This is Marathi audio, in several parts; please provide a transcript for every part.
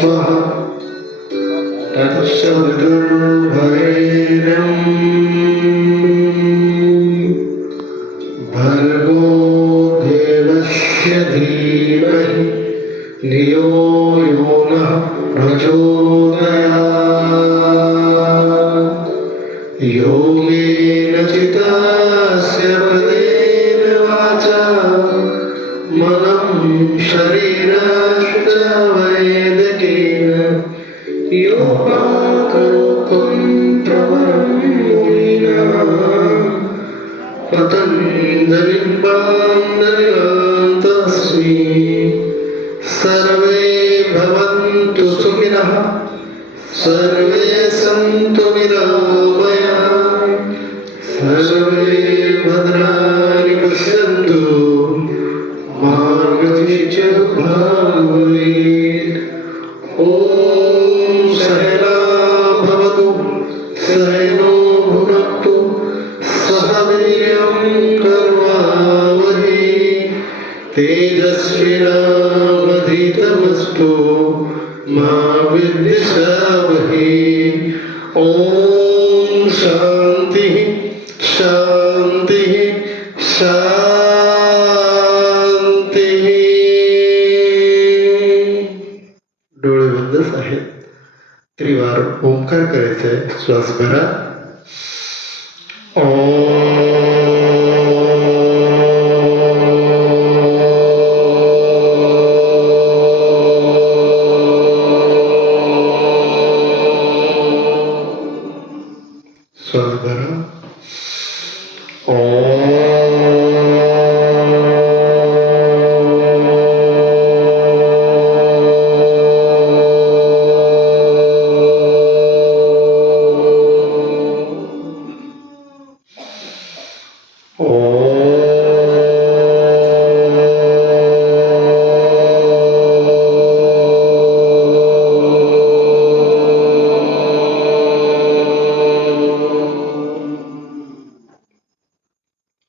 स्वः तत्सवितुर्वरेण्यं भर्गो देवस्य धीमहि धियो यो नः प्रचोदयात्। योगेन चित्तस्य पदेन वाचा मनः शरीरश्च वैदिकेन योगाकरोत्तं प्रवरं मुनीनां पतञ्जलिं वन्दयामि। सर्वे भवन्तु सुखिनः सर्वे सन्तु निरामयाः सर्वे भद्राणि पश्यन्तु मा कश्चित् भवेत्। ॐ सहना भवतु सहनो भुनक्तु सह वीर्यं कर्वावहै तेजस्विनावधीतमस्तु मा विद्विषावहै। ॐ शांति शांति शांति। डोळे बंदच आहेत. त्रिवार ओंकार करायचा आहे. श्वास भरा. श्वास भरा.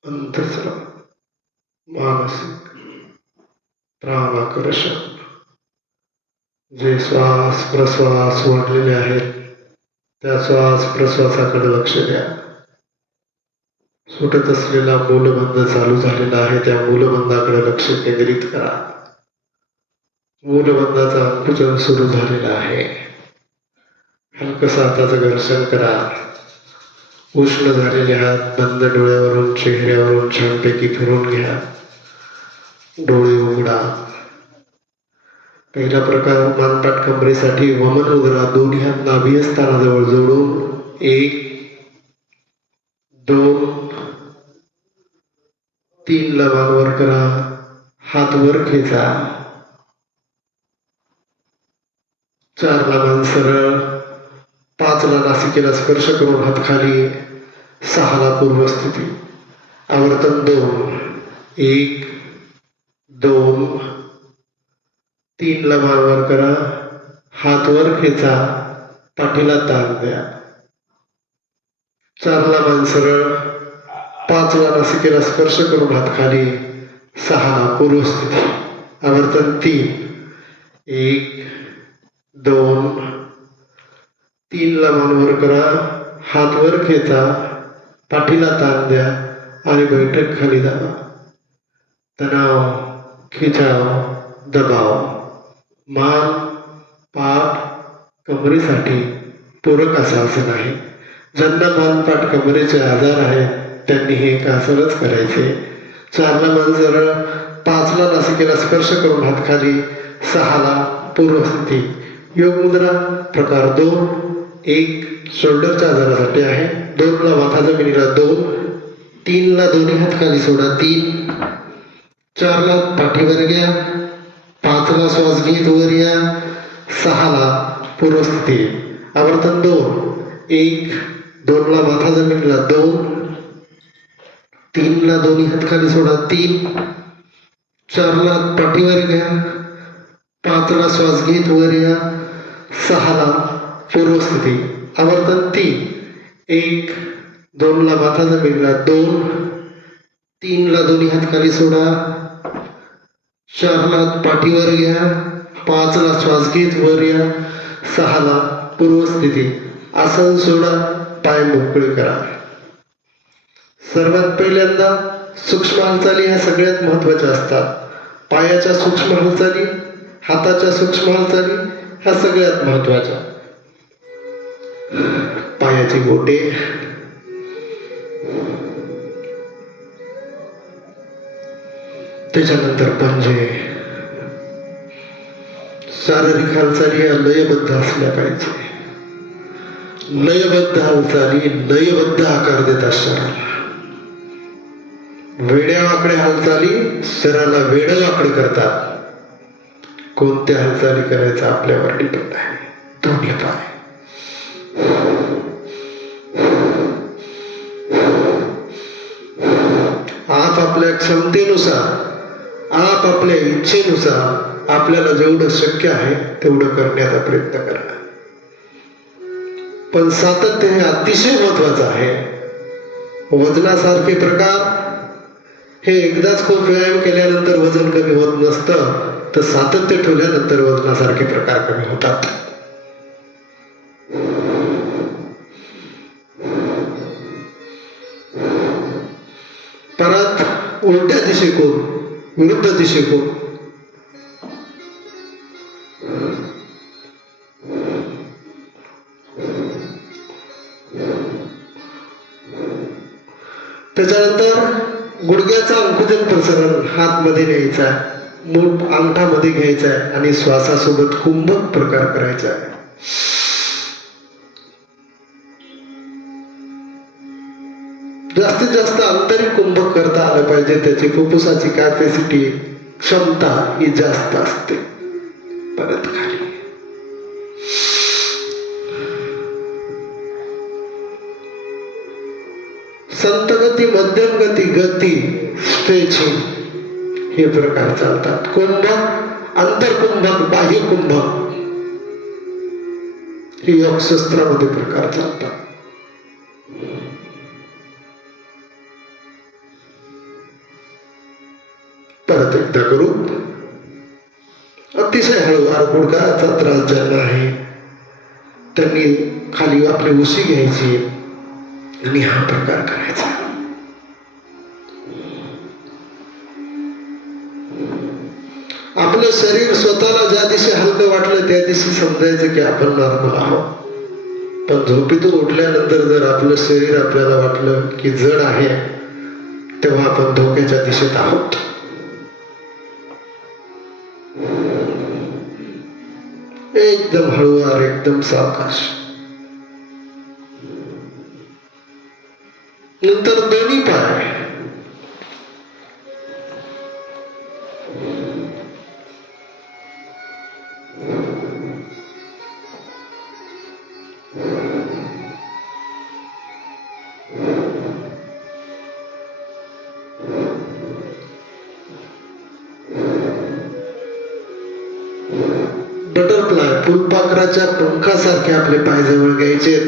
अंतस्राव मानसिक प्राणाकर्षण जे श्वास प्रश्वास वाढलेले आहेत त्या श्वास प्रश्वासाकडे लक्ष द्या. सुटत असलेला मूलबंध चालू झालेला आहे त्या मूलबंधाकडे लक्ष केंद्रित करा. मूलबंधाचा अंकुचन सुरू झालेला आहे. हलकसं हाताचं घर्षण करा. उष्ण झालेले हात बंद डोळ्यावरून चेहऱ्यावरून छानपैकी फिरून घ्या. डोळे उघडा. पहिला प्रकार मानपाट कमरेसाठी वमन मुद्रा. दोन्ही हात नाभी स्थानाजवळ जोडून 1 2 3 ला मान वर करा. हात वर खेचा. 4 ला मान सरळ. 5 ला नासिकेला स्पर्श करून हात खाली. 6 ला पूर्व स्थिती. आवर्तन 2 1 2 3 ला मान वर करा. हात वर खेचा. पाठीला ताण द्या. 4 ला मान सरळ. 5 ला नासिकेला स्पर्श करून हात खाली. 6 ला पूर्व स्थिती. आवर्तन 3 1 2 3 ला मान वर करा. हात वर खेचा. पाठीला ताण द्या आणि बैठक खाली दाबा. तणाव खिचाव दबाव मान पाठ कमरेसाठी पूरक असं आसन आहे. ज्यांना मान पाठ कमरेचे आजार आहेत त्यांनी हे एक आसनच करायचे. 4 ला मान सरळ. 5 ला नासिकेला स्पर्श करून हात खाली. 6 ला पूर्व स्थिती. योग मुद्रा प्रकार 2 1 शोल्डरच्या आजारासाठी आहे. 2 ला माथा जमिनीला. 2 3 ला दोन्ही हात खाली सोडा. 3 4 ला पाठीवर घ्या. 5 ला श्वास घेत वर या. 6 ला पूर्व स्थिती. आवर्तन 2 1 2 ला माथा जमिनीला. 2 3 ला दोन्ही हात खाली सोडा. 3 4 ला पाठीवर घ्या. 5 ला श्वास घेत वर या. 6 ला पूर्व स्थिती. आवर्तन 3 1 2 ला माथा जमिनीला. 2 3 ला दोन्ही हात खाली सोडा. 4 ला पाठीवर घ्या. 5ला श्वास घेत वर या, 6ला पूर्वस्थिती. आसन सोडा, पाय मोकळे करा. सर्वात पहिल्यांदा सूक्ष्म हालचाली ह्या सगळ्यात महत्वाच्या असतात. पायाच्या सूक्ष्म हालचाली, हाताच्या सूक्ष्म हालचाली ह्या सगळ्यात महत्वाच्या. पायाची बोटे, त्याच्यानंतर पंजे. शारीरिक हालचाली या लयबद्ध असल्या पाहिजे. लयबद्ध हालचाली लयबद्ध आकार देतात शरीराला. वेड्या वाकड्या हालचाली शरीराला वेडं वाकड करतात. कोणत्या हालचाली करायचा आपल्यावर डिपेंड आहे. दोन्ही पाय, आपापल्या क्षमतेनुसार, आपापल्या इच्छेनुसार आपल्याला जेवढं शक्य आहे तेवढं करण्याचा प्रयत्न करा. पण सातत्य हे अतिशय महत्वाचं आहे. वजनासारखे प्रकार हे एकदाच खूप व्यायाम केल्यानंतर वजन कमी होत नसतं, तर सातत्य ठेवल्यानंतर वजनासारखे प्रकार कमी होतात. परत उलट्या दिशेकडून, विरुद्ध दिशेकडून. त्याच्यानंतर गुडघ्याचा अंकुजन प्रसरण हात मध्ये न्यायचा आहे, मूठ अंगठामध्ये घ्यायचा आहे आणि श्वासासोबत कुंभक प्रकार करायचा आहे. जास्तीत जास्त आंतरिक कुंभक करता आलं पाहिजे. त्याची फुफ्फुसाची कॅपॅसिटी, क्षमता ही जास्त असते. परत खाली. संत गती, मध्यम गती, गती, स्ट्रेचिंग हे प्रकार चालतात. कुंभक, अंतरकुंभक, बाह्य कुंभक हे योगशास्त्रामध्ये प्रकार चालतात. परत एकदा करू. अतिशय हळूवार. गुडघ्याचा त्रास ज्यांना आहे त्यांनी खाली आपली उशी घ्यायची आणि हा प्रकार करायचा. आपलं शरीर स्वतःला ज्या दिवशी हलकं वाटलं त्या दिवशी समजायचं की आपण नॉर्मल आहोत. पण झोपेतून उठल्यानंतर जर आपलं शरीर आपल्याला वाटलं की जड आहे, तेव्हा आपण धोक्याच्या दिशेत आहोत. एकदम हळूवार, एकदम सावकाश. नंतर दोन्ही पाय. बटरफ्लाय, फुलपाखराच्या पंखासारखे आपले पाय जवळ घ्यायचे.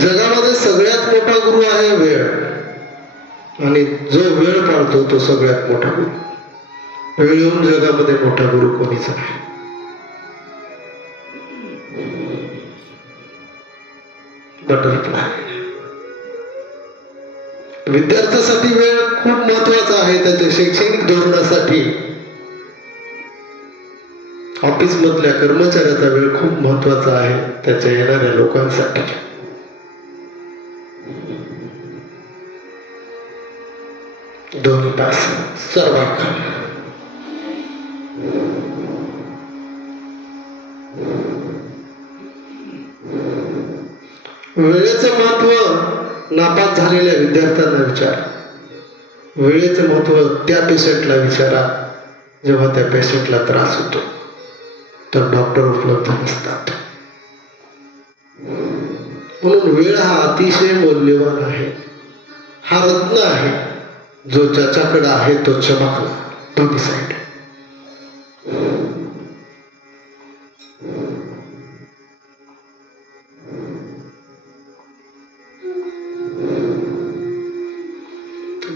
जगामध्ये सगळ्यात मोठा गुरु आहे वेळ, आणि जो वेळ पाळतो तो सगळ्यात मोठा गुरु. वेळ येऊन जगामध्ये मोठा गुरु कोणीच नाही. बटरफ्लाय. विद्यार्थ्यासाठी वेळ खूप महत्वाचा आहे. त्याच्या शैक्षणिक धोरणासाठी, ऑफिस मधल्या कर्मचाऱ्याचा वेळ खूप महत्वाचा आहे त्याच्या येणाऱ्या लोकांसाठी. दोन्ही तास सर्वांना. वेळेचं महत्व नापास झालेल्या विद्यार्थ्यांना विचार. वेळेचं महत्व त्या पेशंटला विचारा जेव्हा त्या पेशंटला त्रास होतो, तर डॉक्टर उपलब्ध नसतात. म्हणून वेळ हा अतिशय मौल्यवान आहे. हा रत्न आहे. जो ज्याच्याकडे आहे तो चमकला. दोन्ही साईड.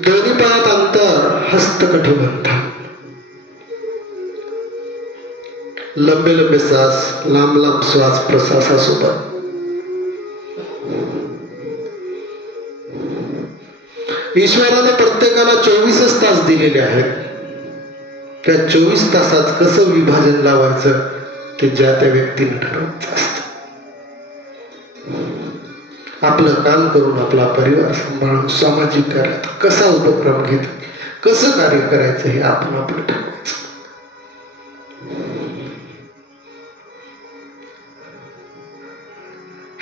दोन्ही पायात अंतर, हस्तकटी म्हणतात. लंबे लंबे श्वास, लांब लांब श्वास प्रश्वासासोबत. ईश्वराने प्रत्येकाला 24 तास दिलेले आहेत. त्या 24 तासात कसं विभाजन लावायचं ते ज्या त्या व्यक्तीने ठरवायचं असतं. आपलं काम करून आपला परिवार सांभाळून सामाजिक कार्यात कसा उपक्रम घेत कसं कार्य करायचं हे आपण आपलं ठरवायचं.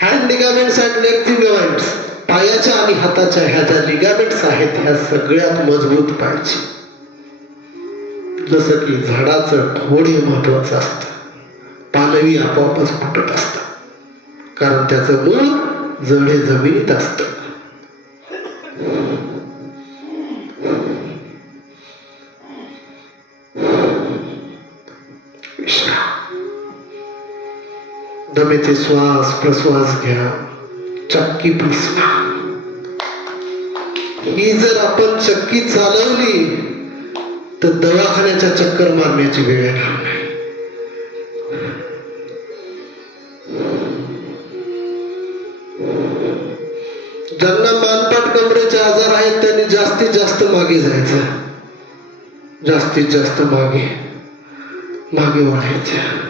Hand ligaments and leg ligaments, पायाच्या आणि हाताच्या ह्या ज्या लिगामेंट्स आहेत ह्या सगळ्यात मजबूत पाहिजे. जसं की झाडाचं खोड हे महत्वाचं असतं. पालवी आपोआपच फुटत असतात कारण त्याचं मूळ जड हे जमिनीत असतं. दमेचे श्वास प्रश्वास घ्या, चक्की पिसवा. ही जर आपण चक्की चालवली तर दवाखान्याच्या चक्कर मारण्याची वेळ येणार नाही. ज्यांना मानपाट कमरेचे आजार आहेत त्यांनी जास्तीत जास्त मागे जायचं, जास्तीत जास्त मागे मागे वळायचं.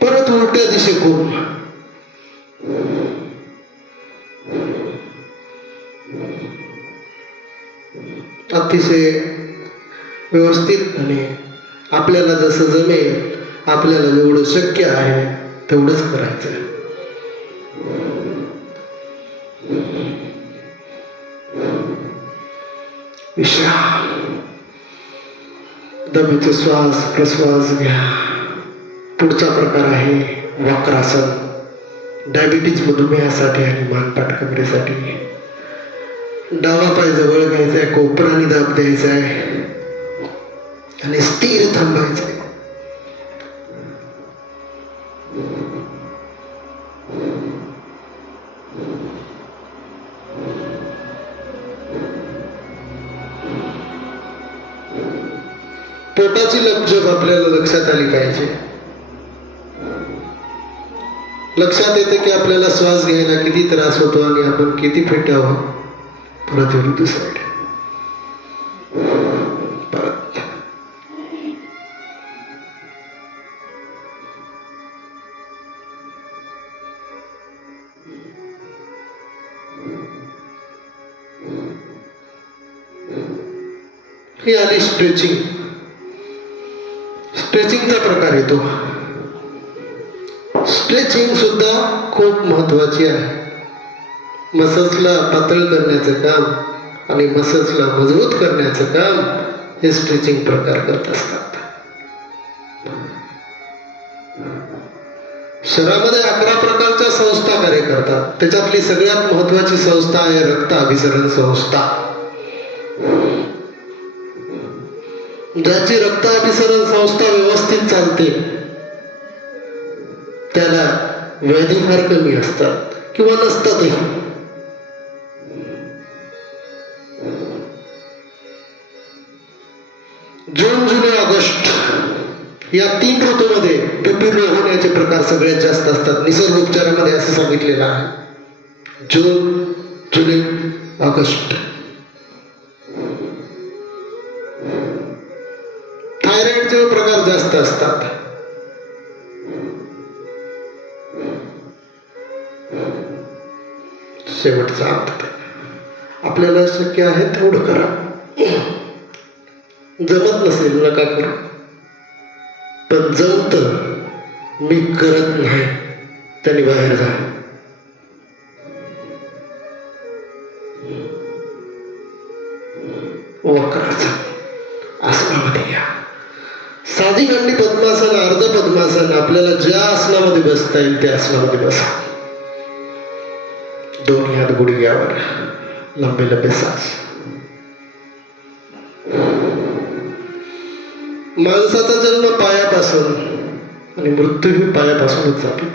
परत उलट्या दिशेकडून अतिशय व्यवस्थितपणे आपल्याला जसं जमेल, आपल्याला जेवढं शक्य आहे तेवढंच करायचं. विश्राम. दमेचे श्वास प्रश्वास घ्या. पुढचा प्रकार आहे वक्रासन. डायबिटीज मधुमेहासाठी आणि मानपाट कमरेसाठी. डावा पाय जवळ घ्यायचा आहे, कोपराने दाब द्यायचा आहे आणि स्थिर थांबायचं. पोटाची लपजप आपल्याला लक्षात आली पाहिजे. लक्षात येते की आपल्याला श्वास घ्यायला किती त्रास होतो आणि आपण किती फिट आहोत. परत विरुद्ध साईड. परत ही आली स्ट्रेचिंग. स्ट्रेचिंगचा प्रकार येतो. स्ट्रेचिंग सुद्धा खूप महत्वाची आहे. मसल्सला पातळ करण्याचं काम आणि मसल्सला मजबूत करण्याचं काम हे स्ट्रेचिंग प्रकार करत असतात. शरीरामध्ये 11 प्रकारच्या संस्था कार्य करतात. त्याच्यातली सगळ्यात महत्वाची संस्था आहे रक्त अभिसरण संस्था. ज्याची रक्त अभिसरण संस्था व्यवस्थित चालते त्याला व्याधी फार कमी असतात किंवा नसतातही. जून जुलै ऑगस्ट या 3 ऋतूमध्ये बीपी लो होण्याचे प्रकार सगळ्यात जास्त असतात. निसर्गोपचारामध्ये असं सांगितलेलं आहे. जून जुलै ऑगस्ट. थायरॉइडचे प्रकार जास्त असतात. शेवटचा अर्थ आपल्याला शक्य आहे तेवढं करा. जमत नसेल नका करू. पण जमत मी करत नाही त्यांनी बाहेर जा. वक्रासन आसनामध्ये या. साधी गंडी पद्मासन अर्ध पद्मासन आपल्याला ज्या आसनामध्ये बसता येईल त्या आसनामध्ये बसा. दोन्ही हात गुडघ्यावर. लंबे लंबे श्वास. माणसाचा जन्म पायापासून आणि मृत्यू ही पायापासूनच जातो.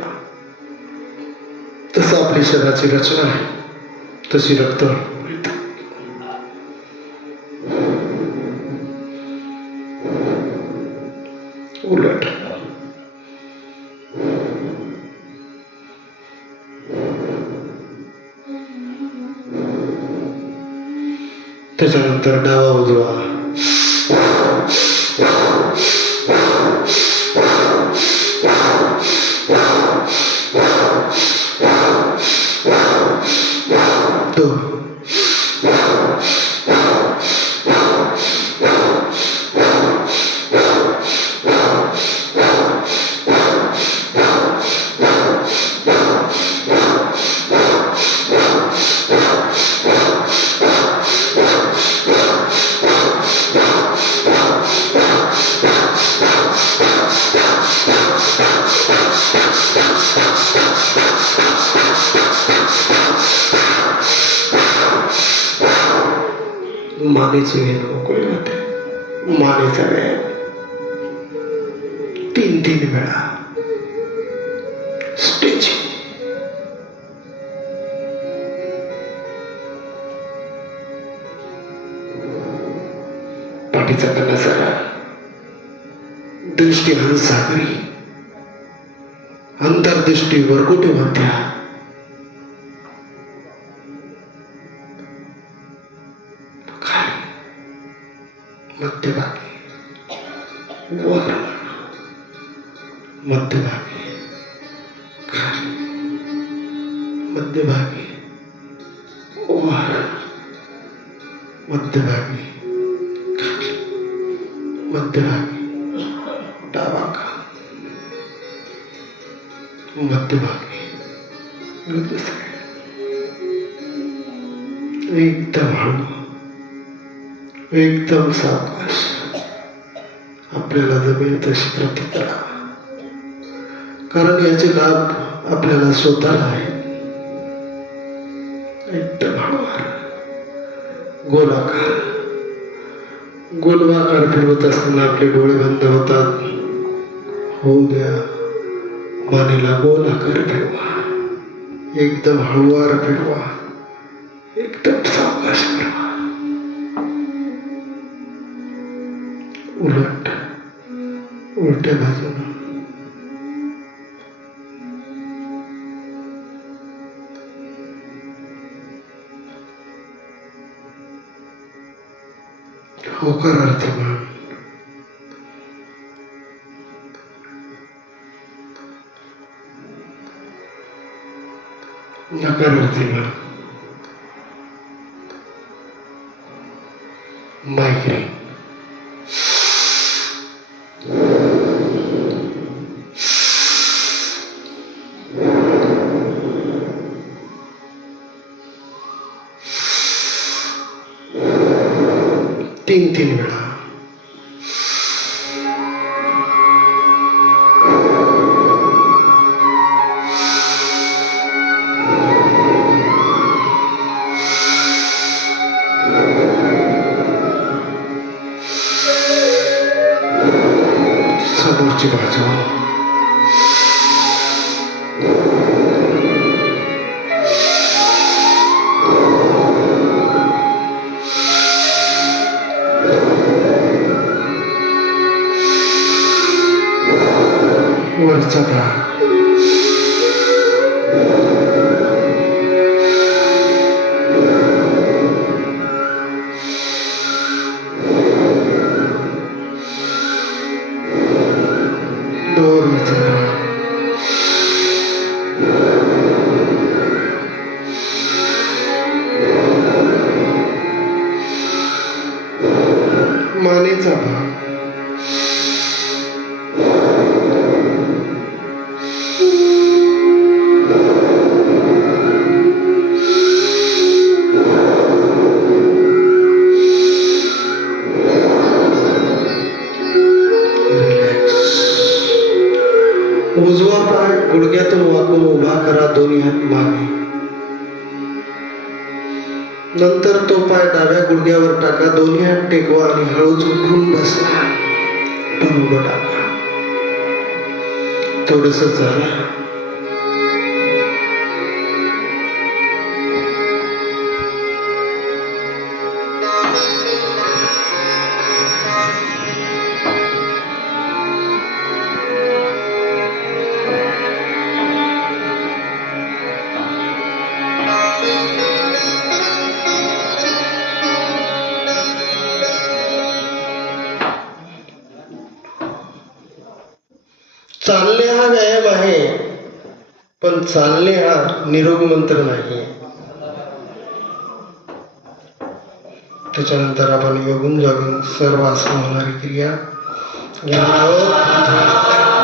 तसं आपली शरीराची रचना आहे, तशी रक्त उलट. त्याच्यानंतर डावा उजवा, दोन, मानेची वेळ मोकळी होते. मानेचा वेळ 3-3 वेळा स्ट्रेचिंग. पाठीचा कणा सरळ, दृष्टी हंसागरी, अंतर्दृष्टी वरकुटे मध्या, मध्यभागी वर, मध्यभागी खाली, मध्यभागी वर, मध्यभागी खाली, मध्यभागी डावा कान, मध्यभागी एकदम हळू, एकदम सावकाश. आपल्याला जमेल तशी कृती करा, कारण याचे लाभ आपल्याला स्वतःला आहेत. एकदम हळूवार, गोलाकार, गोलवाकार फिरवत असताना आपले डोळे बंद होतात. होऊ द्या. मानेला गोलाकार फिरवा, एकदम हळूवार फिरवा, एकदम सावकाश फिरवा. उलट, उलट्या बाजूला, होकारार्थी मान, नकारार्थी मान, मायग्रेन. तीन वेळा. समोरची बाजू, वरचा भाग, दोरचा भाग, मानेचा भाग, उजवा पाय गुडघ्यातून वाकून उभा करा, दोन्ही हात मागे. नंतर तो पाय डाव्या गुडघ्यावर टाका, दोन्ही हात टेकवा आणि हळूच उठून बसा. टाका. थोडंसंच झालं. चालणे हा व्यायाम आहे, पण चालणे हा निरोग मंत्र नाही. त्याच्यानंतर आपण योगून जॉगिंग सर्व आसन होणारी क्रिया घेणार आहोत.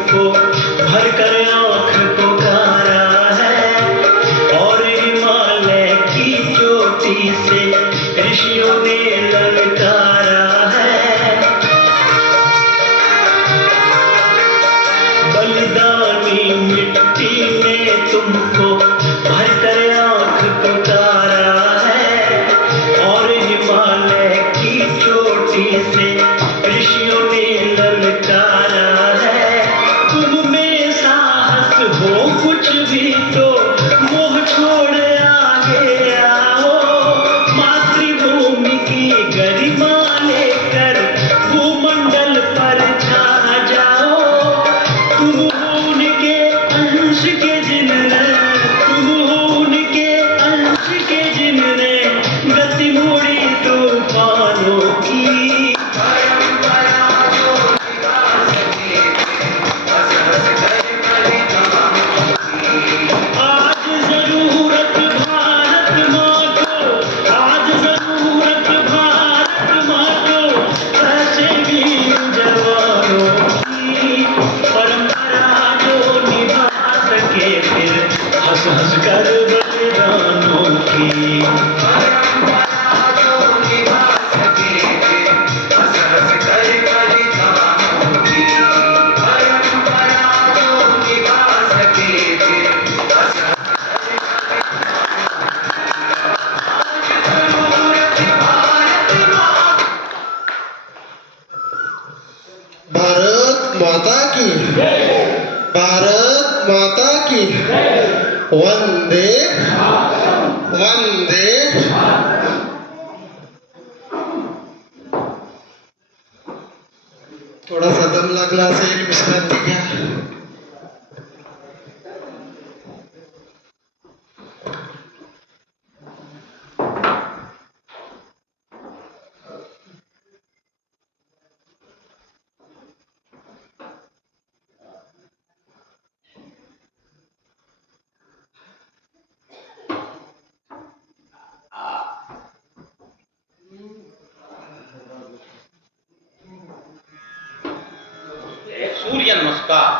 तुमको भर कर आँख पुकारा है, और हिमालय की चोटी से ऋषियों ने ललकारा है। बलिदानी मिट्टी ने तुमको भर कर आँख पुकारा है, और हिमालय की चोटी से ऋषियों ने ललकारा है। तुम में साहस हो कुछ भी तो मोह छोड़ आगे आओ, मातृभूमि की गरिमा लेकर भूमंडल पर छा जाओ। तुम हो उनके अंश के जिनने, तुम हो उनके अंश के जिनने गति मोड़ी तूफानों की। आज जरूरत भारत माँ को, आज जरूरत भारत माँ को, ऐसे वीर जवानों की। परंपरा जो निभा सके फिर हंस हंस कर बलिदानों की। भारत माता की, भारत माता की, वंदे वंदे। थोडासा दम लागला असेल, विश्रांती घ्या. सूर्य नमस्कार।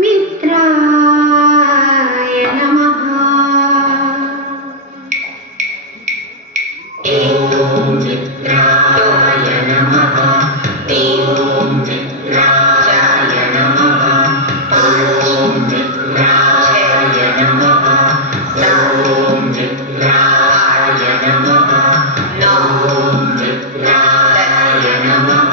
मित्राय नमः। ॐ मित्राय नमः। ॐ मित्राय नमः। ॐ मित्राय नमः। ॐ मित्राय नमः।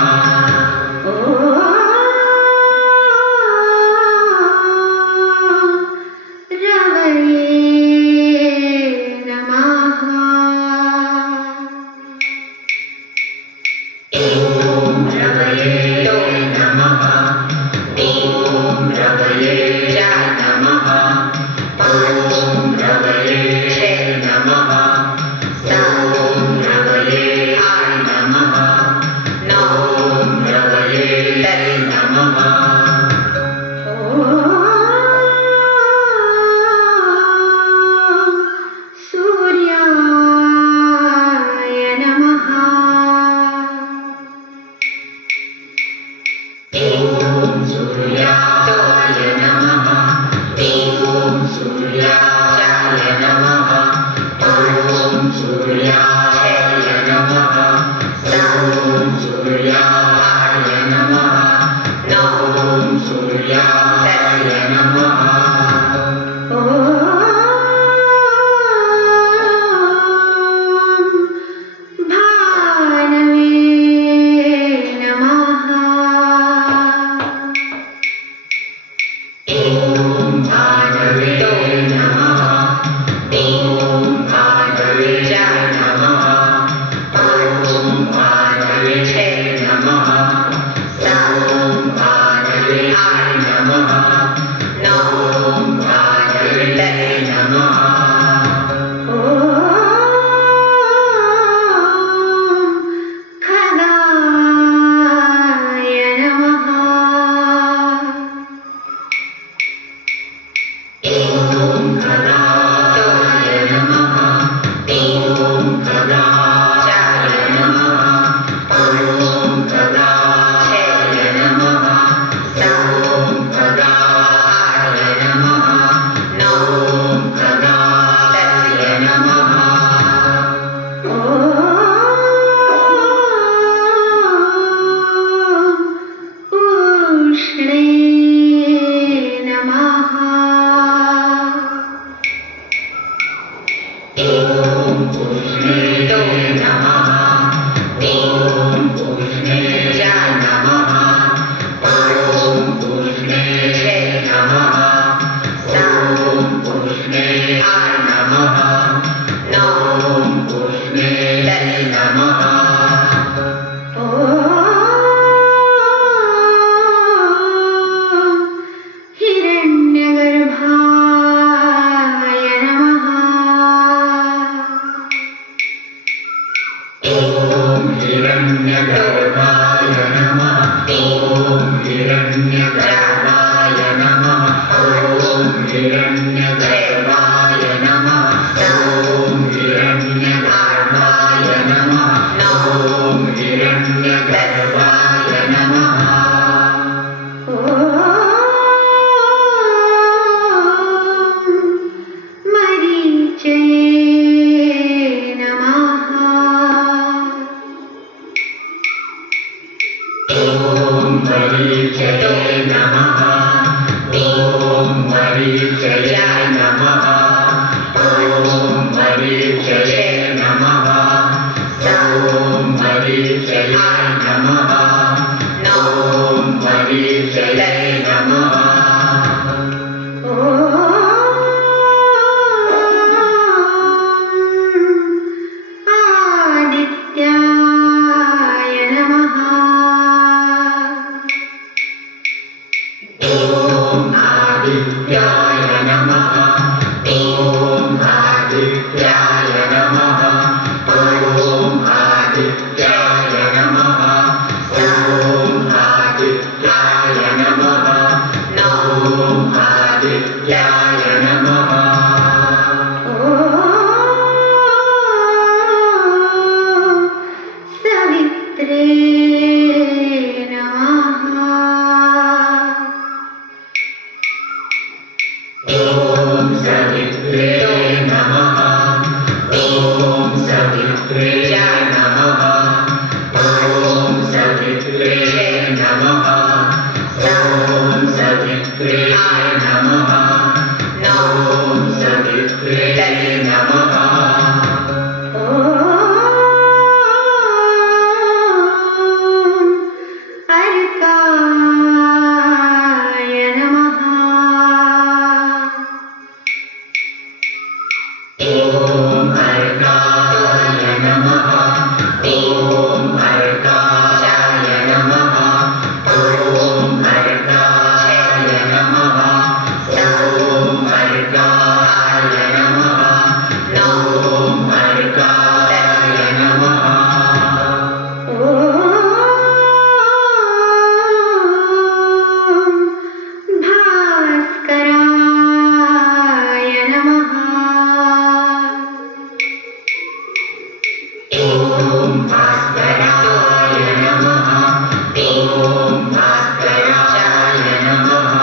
भानवे नमः। हिरण्यगर्भाय नमः ॐ हिरण्यगर्भाय नमः ॐ हिरण्यगर्भाय नमः मरीचये नमः ॐ मरीचये नमः ॐ मरीचये नमः ॐ मरीचये नमः ॐ मरीचये नमः आदित्याय नमः ॐ आदित्याय नमः ॐ आदित्याय नमः ॐ आदित्याय नमः ॐ आदित्याय नमः सवित्रे ॐ सवित्रे नमः ॐ सवित्रे नमः ॐ सवित्रे नमः ॐ सवित्रे नमः ॐ सवित्रे नमः ॐ अर्काय नमः ॐ अर्काय नमः ॐ अर्काय नमः ॐ अर्काय नमः ॐ अर्काय नमः भास्कराय नमः ॐ भास्कराय नमः ॐ भास्कराय नमः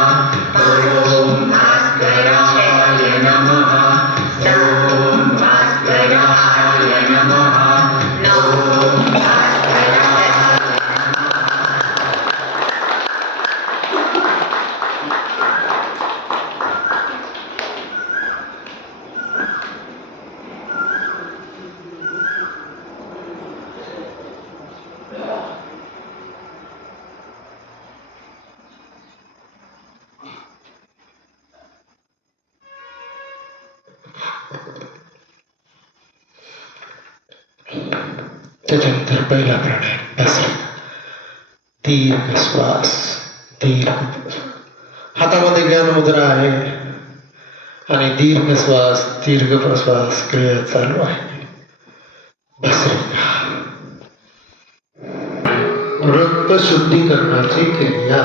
ॐ भास्कराय नमः ॐ भास्कराय नमः ॐ भास्कराय त्याच्यानंतर पहिला प्राणायाम बसरा. दीर्घ श्वास, दीर्घ हातामध्ये ज्ञान मुद्रा आहे आणि दीर्घ श्वास दीर्घ प्रश्वास क्रिया चालू आहे. भस्त्रिका रक्त शुद्धीकरणाची क्रिया.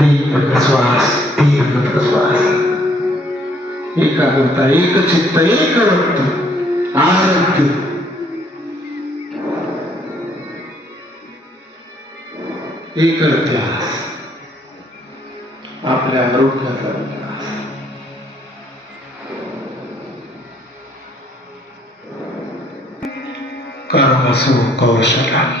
दीर्घ श्वास दीर्घ प्रश्वास. एकाग्रता, एक चित्त, एक वृत्ती, आरोग्य. एक ध्यास, आपल्या आरोग्याचा ध्यास. कर्मसु कौशलम.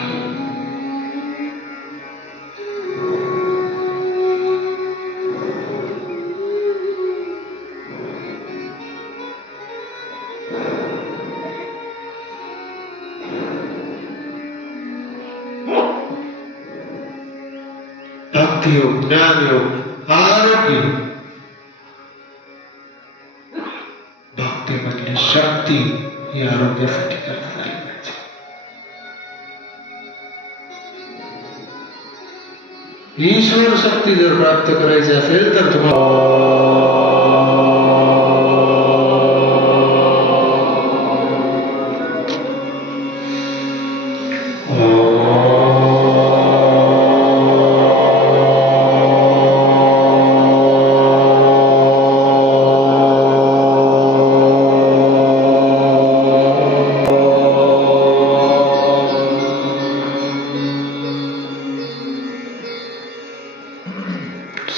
भक्तियोग, ज्ञानयोग, आरोग्य. भक्ती म्हणजे शक्ती, ही आरोग्यासाठी करता आली पाहिजे. ईश्वर शक्ती जर प्राप्त करायची असेल तर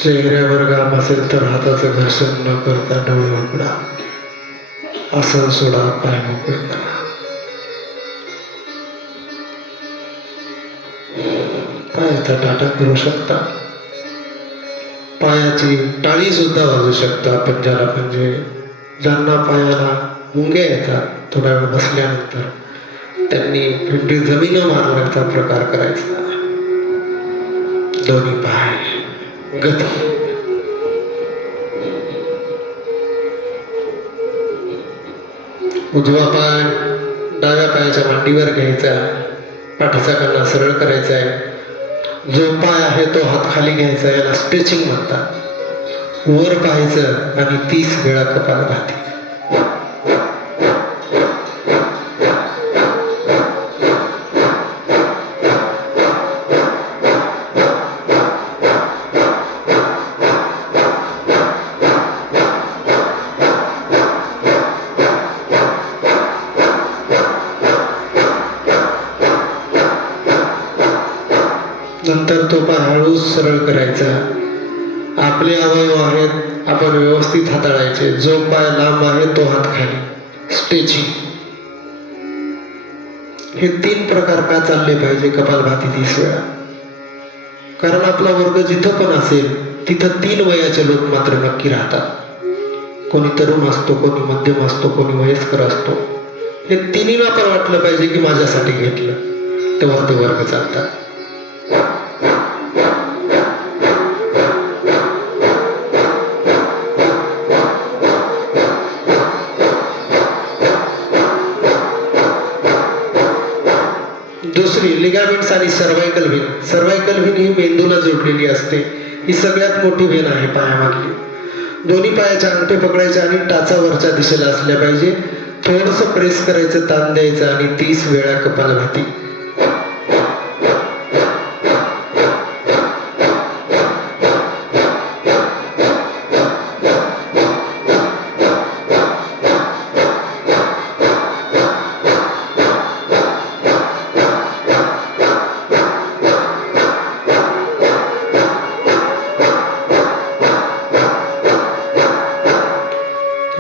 चेहऱ्यावर घाम असेल तर हाताचं घर्षण न करता डोळे उघडा. आसन सोडा, पाय मोकळे करा. पायाचा टाटा करू शकता. पायाची टाळी सुद्धा वाजू शकता. आपण ज्यांना पायाला मुंग्या येतात, थोडा वेळ बसल्यानंतर त्यांनी पिंपी जमीन मारण्याचा प्रकार करायचा. दोन्ही पाय गती. उजवा पाय डाव्या पायाच्या मांडीवर घ्यायचा, पाठीचा कणा सरळ करायचा आहे. जो पाय आहे तो हात खाली घ्यायचा, याला स्ट्रेचिंग म्हणतात. वर पाहायचं आणि 30 वेळा कपालभाती. नंतर तो पाय हळूच सरळ करायचा. आपले अवयव आहेत, आपण व्यवस्थित हाताळायचे. जो पाय लांब आहे तो हात खाली, स्ट्रेचिंग. हे 3 प्रकार का चालले पाहिजे कपालभाती 30 वेळा? कारण आपला वर्ग जिथं पण असेल तिथं 3 वयाचे लोक मात्र नक्की राहतात. कोणी तरुण असतो, कोणी मध्यम असतो, कोणी वयस्कर असतो. हे तिन्हीला पण वाटलं पाहिजे की माझ्यासाठी घेतलं, तेव्हा ते वर्ग चालतात. दुसरी लिगामेंट्स आणि cervical when. Cervical when he मेंदूला जोडलेली असते. ही सगळ्यात मोठी व्हेन आहे पायामधली. दोन्ही पायाच्या अंगठे पकडायचे आणि टाचा वरच्या दिशेला असल्या पाहिजे. थोडंसं प्रेस करायचं, ताण द्यायचं आणि 30 वेळा कपालभाती.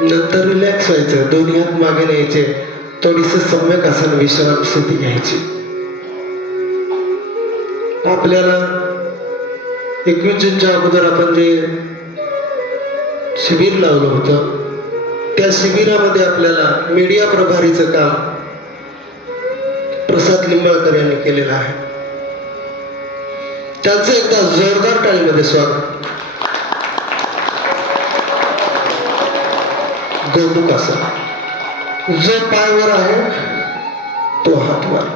नंतर रिलॅक्स व्हायचं. दोन्ही हात मागे न्यायचे. थोडीशी सम्यक आसन विश्राम स्थिती घ्यायची. आपल्याला 21 जूनच्या अगोदर आपण जे शिबिर लावलं होतं, त्या शिबिरामध्ये आपल्याला मीडिया प्रभारीचं काम प्रसाद लिंबाळकर यांनी केलेलं आहे. त्यांचं एकदा जोरदार टाळीमध्ये स्वागत. गोमुख आसन. जो पाय वर आहे तो हात वर.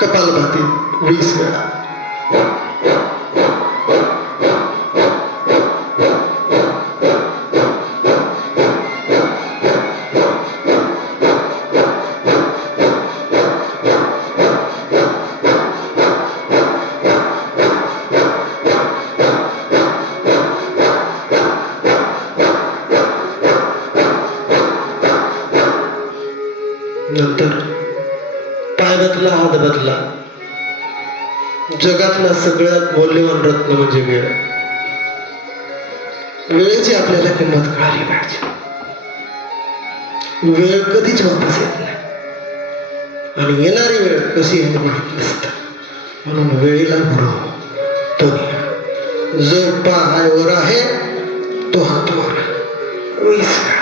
कपालभाती 20 वेळा. बदला हात बदला. जगातला सगळ्यात मौल्यवान रत्न म्हणजे वेळ. वेळेची आपल्याला किंमत कळाली पाहिजे. वेळ कधीच वापस येत नाही आणि येणारी वेळ कशी आहे माहित नसतं. म्हणून वेळेला गुरु तो जो पायावर आहे तो हातवर विसरा.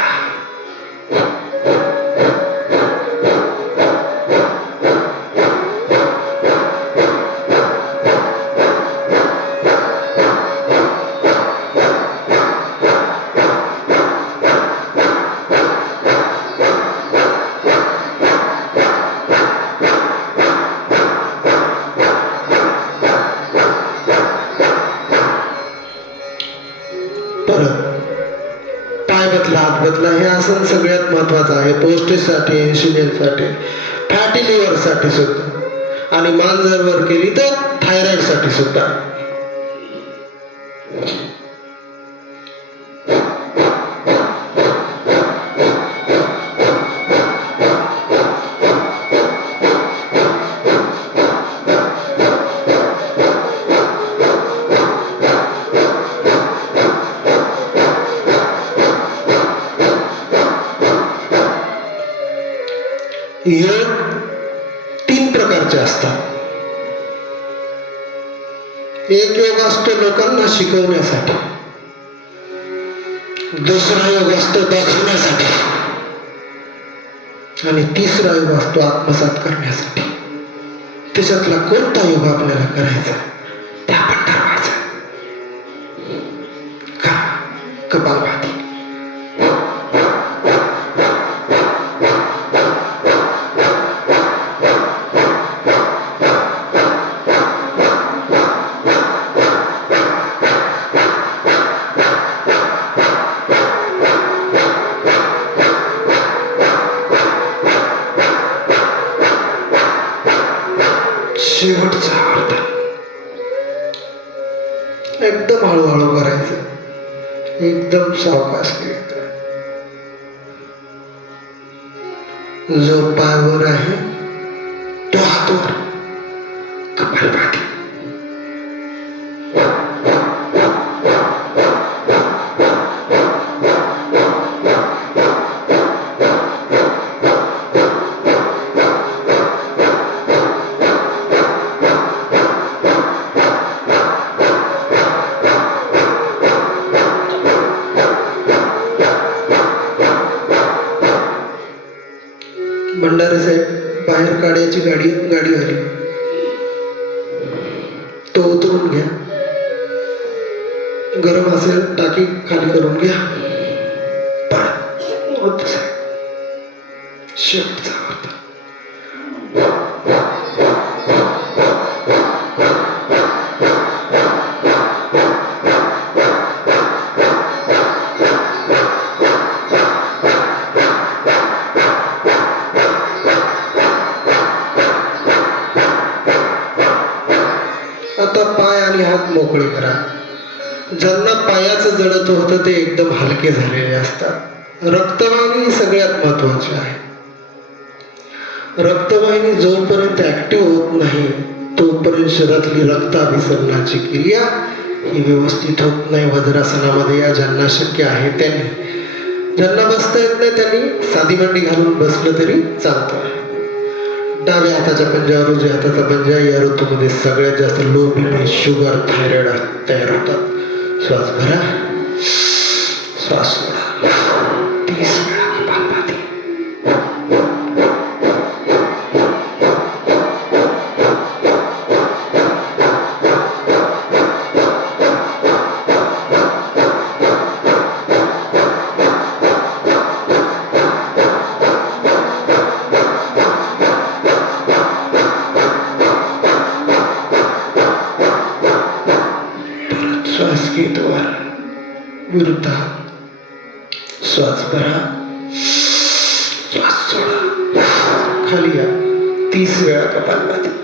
पाय बदला हात बदला हे आसन सगळ्यात महत्वाचं आहे. पोस्टेजसाठी, इन्शुलिनसाठी, फॅटी लिव्हरसाठी सुद्धा आणि मान जर वर केली तर थायरॉइड साठी सुद्धा. योग 3 प्रकारचे असतात. एक योग असतो लोकांना शिकवण्यासाठी, दुसरा योग असतो दाखवण्यासाठी आणि तिसरा योग असतो आत्मसात करण्यासाठी. त्याच्यातला कोणता योग आपल्याला करायचा ते आपण ठरवायचं. का कपालभाती. शेवटचा अर्थ एकदम हळूहळू करायचं, एकदम सावकाश करायचं. जो पायावर आहे तो हातवर कपालभाती. भंडारे साहेब बाहेर काढ्याची गाडी आली, तो उतरून घ्या. गरम असेल टाकी खाली करून घ्या. शेवटचा अर्थ. आता पाय आणि हात मोकळे करा. ज्यांना पायाचं जडत होतं ते एकदम हलके झालेले असतात. रक्तवाहिनी सगळ्यात महत्वाची आहे. रक्तवाहिनी जोपर्यंत ऍक्टिव्ह होत नाही तोपर्यंत शरीरातली रक्ताभिसरणाची क्रिया ही व्यवस्थित होत नाही. वज्रासनामध्ये या ज्यांना शक्य आहे त्यांनी, ज्यांना बसता येत नाही त्यांनी साधी मांडी घालून बसलं तरी चालतं. डाव्या हाताच्या पंजावर उजव्या हाताचा पंजा. या ऋतूमध्ये सगळ्यात जास्त लो बीपी, शुगर, थायरॉइड तयार होतात. श्वास भरा, श्वास सोडा. 30 वेळा कपालभाती. श्वास घेत वर, विरुद्ध हात. श्वास भरा, श्वास सोडा, खाली या. 30 वेळा कपालभाती.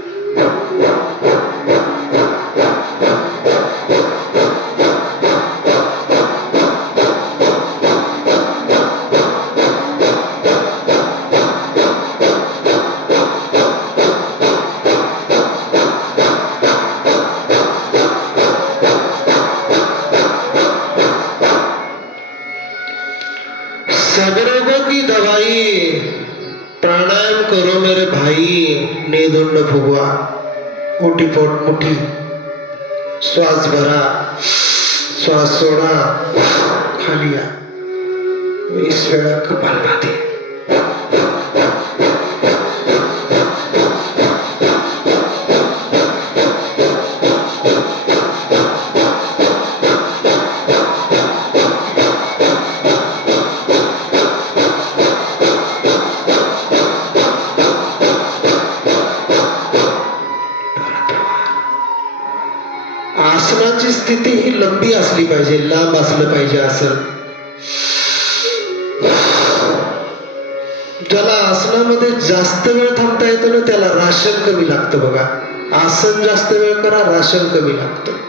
सब रोगों की दवाई, प्राणायाम करो मेरे भाई. नेदुंड फुगवा, ओटी पोट मुठी, श्वास भरा, श्वास सोडा, खाली या. 20 वेळा कपालभाती. आसनाची स्थिती ही लंबी असली पाहिजे, लांब असलं पाहिजे आसन. ज्याला आसनामध्ये जास्त वेळ थांबता येतो ना त्याला राशन कमी लागतं बघा. आसन जास्त वेळ करा, राशन कमी लागतं.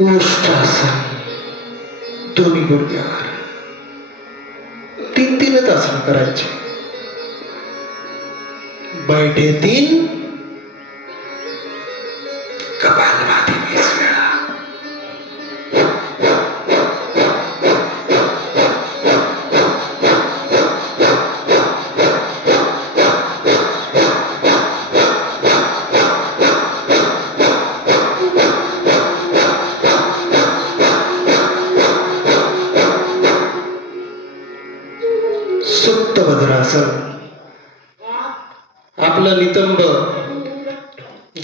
उष्ट्रासन, दोन्ही गुडघ्यावर 3-3 आसन करायचे. बैठे 3, कपालभाती 20 वेळा. सुप्त भद्रासन. आपला नितंब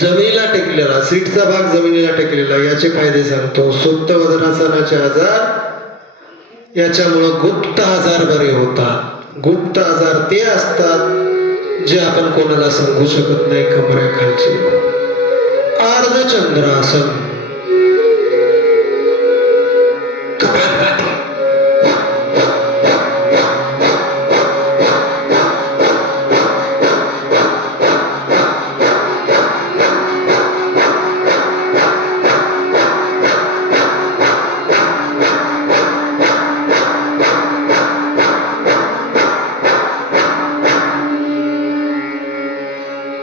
जमिनीला टेकलेला, सीटचा भाग जमिनीला टेकलेला, याचे फायदे सांगतो. सुप्त भद्रासनाचे आजार, याच्यामुळं गुप्त आजार बरे होतात. गुप्त आजार ते असतात जे आपण कोणाला सांगू शकत नाही. कमरेखालचे अर्धचंद्रासन, कपालभाती.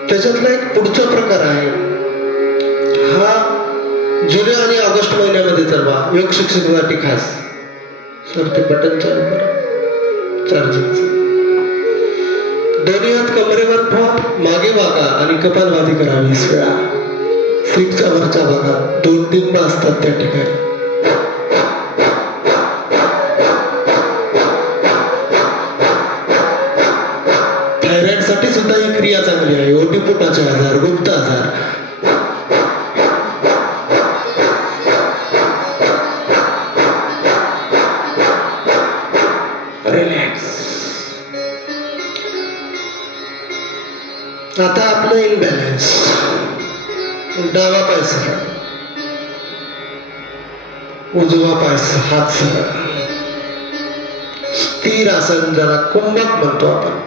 त्याच्यातला एक पुढचा प्रकार आहे, हा जुलै आणि ऑगस्ट महिन्यामध्ये चालवा. योग शिक्षकांसाठी खास. सर ते बटन चालू करा चार्जिंगचं. दोन्ही हात कमरेवर ठेवा, मागे वागा आणि कपालभाती करा 20 वेळा. सीटच्या वरच्या भागात 2 डिंब असतात त्या ठिकाणी. थायरॉइड साठी सुद्धा ही क्रिया चांगली आहे. ओटीपोटाचे आजार, गुप्त आजार. रिलॅक्स. आता आपलं इनबॅलन्स. डावा पाय सरळ, उजवा पाय हात सरळ. स्थिर आसन, ज्याला कुंभक म्हणतो आपण.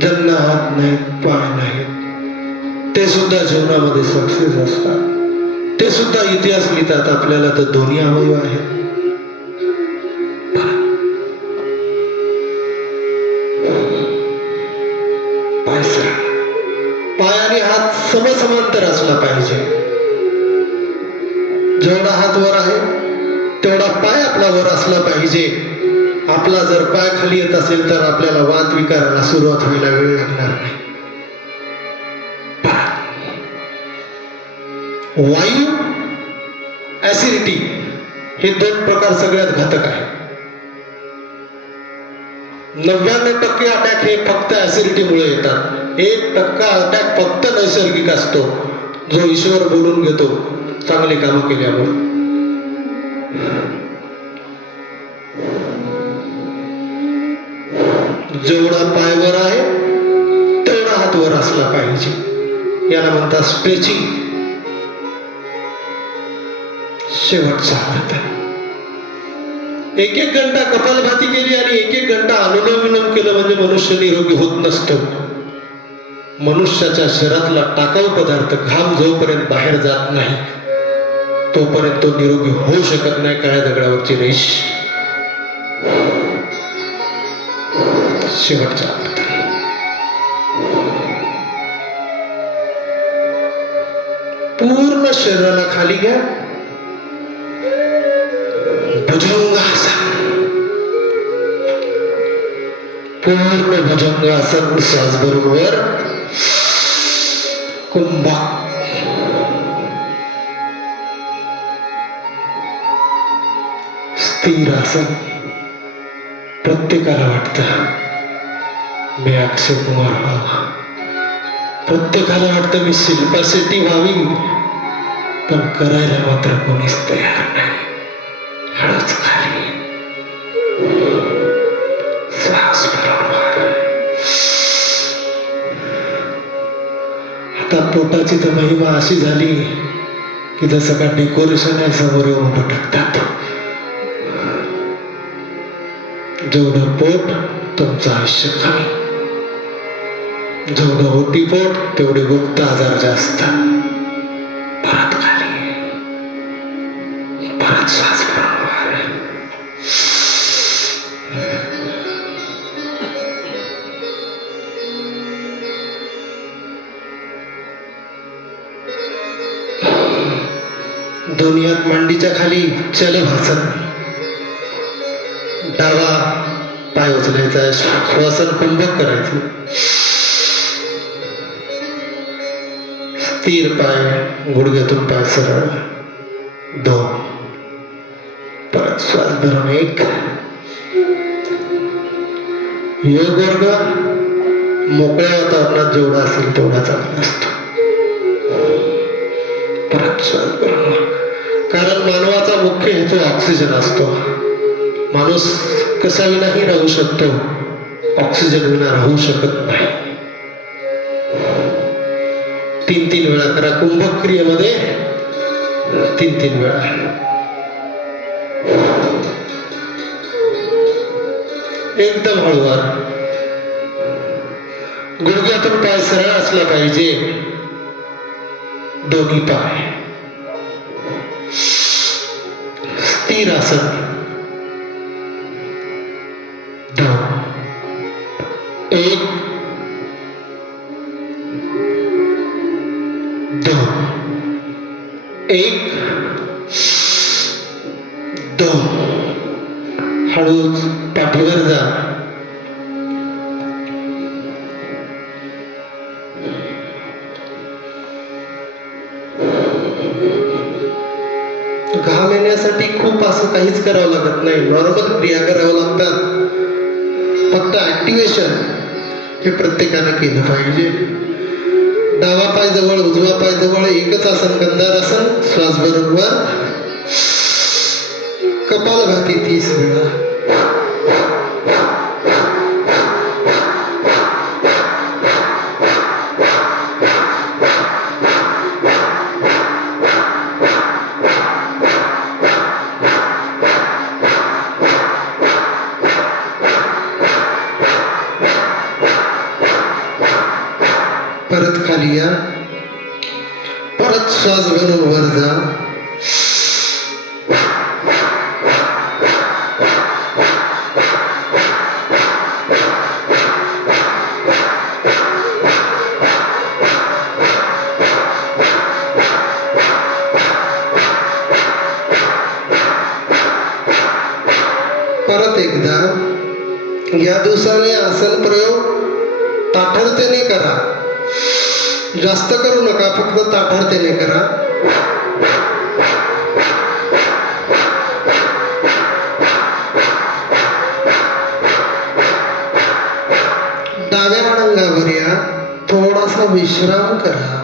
ज्यांना हात नाहीत, पाय नाहीत, ते सुद्धा जीवनामध्ये सक्सेस असतात. ते सुद्धा इतिहास लिहितात. आपल्याला तर दोन्ही अवयव आहेत. पाय सरळ, पाय आणि हात समसमांतर असला पाहिजे. जेवढा हात वर आहे तेवढा पाय आपला वर असला पाहिजे. आपला जर पाय खाली येत असेल तर आपल्याला वात विकाराला सुरुवात व्हायला वेळ लागणार नाही. वायू, ऍसिडिटी हे 2 प्रकार सगळ्यात घातक आहे. 99% अटॅक हे फक्त ऍसिडिटीमुळे येतात. 1% अटॅक फक्त नैसर्गिक असतो, जो ईश्वर बोलून घेतो चांगली कामं केल्यामुळे. जेवढा पाय वर आहे तेवढा हात वर असला पाहिजे. याला म्हणतात स्ट्रेचिंग. शेवटचा हात. 1-1 घंटा कपालभाती केली आणि 1-1 घंटा अनुलोम विलोम केलं म्हणजे मनुष्य निरोगी होत नसतो. मनुष्याच्या शरीरातला टाकाऊ पदार्थ घाम जोपर्यंत बाहेर जात नाही तोपर्यंत तो निरोगी होऊ शकत नाही. काळ्या दगडावरची रेष. शेवटचा अर्थ. पूर्ण शरीराला खाली घ्या. भुजंगासन. पूर्ण भुजंगासन. श्वास भरून वर. कुंभक. स्थिर आसन. प्रत्येकाला वाटतं मी अक्षय कुमार व्हावा. प्रत्येकाला वाटतं मी शिल्पा शेट्टी व्हावी. पण करायला मात्र कोणीच तयार नाही. हळूच खाली. श्वास भरून. आता पोटाची तर महिमा अशी झाली की जसं का डेकोरेशन आहे समोर येऊन भटकतात. जेवढं पोट तुमचं आयुष्य कमी. जेवढं होती पोट तेवढे गुप्त आजार जास्त. परत खाली. परत श्वास भरून. दोन्ही हात मांडीच्या खाली. चलभासन. डावा पाय उचलायचा. श्वासन कुंभक करायचं. स्थिर पाय. गुडघ्यातून पाय सरळ. 2. परत श्वास धरून 1. योग वर्ग मोकळ्या वातावरणात जेवढा असेल तेवढा चांगला असतो. परत श्वास धरून. कारण मानवाचा मुख्य हेतू ऑक्सिजन असतो. माणूस कसा विनाही राहू शकतो. ऑक्सिजन विना राहू शकत नाही. 3-3 वेळा करा. कुंभक क्रियेमध्ये 3-3 वेळा. एकदम हळूवार. गुडघ्यातून पाय सरळ असला पाहिजे. दोन्ही पाय. स्थिर आसन. 2. 1. 2. 1. 2. हळूच पाठीवर जा. घाम येण्यासाठी खूप असं काहीच करावं लागत नाही. नॉर्मल क्रिया करावं लागतात. फक्त ऍक्टिव्हेशन हे प्रत्येकाने केलं पाहिजे. डावा पाय जवळ. उजवा पाय जवळ. एकच आसन. गंधार आसन. श्वास भरून वर. कपालभाती 30 वेळा. परत खाली या. परत श्वास भरून वर जा. परत एकदा. या दिवसाने आसन प्रयोग ताठरतेने करा. जास्त करू नका. फक्त ताठरतेने करा. डाव्या अंगावर या. थोडासा विश्राम करा.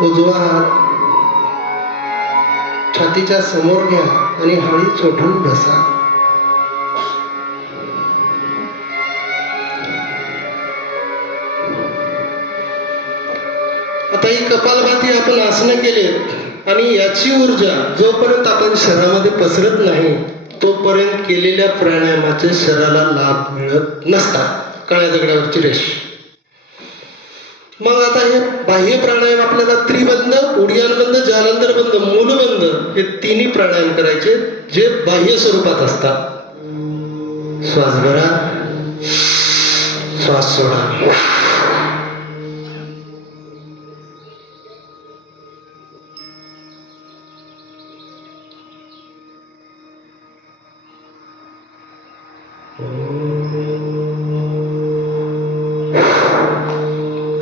उजवा हात छातीच्या समोर घ्या आणि हळी चोटून बसा. आता ही कपालभाती आपण आसनं केलेत आणि याची ऊर्जा जोपर्यंत आपण शरीरामध्ये पसरत नाही तोपर्यंत केलेल्या प्राणायामाचे शरीराला लाभ मिळत नसतात. काळ्या दगडावरची रेष. मग आता हे बाह्य प्राणायाम आपल्याला त्रिबंध, उडियानबंध, जालंधरबंध, मूलबंध हे तिन्ही प्राणायाम करायचे जे बाह्य स्वरूपात असतात. श्वास भरा, श्वास सोडा.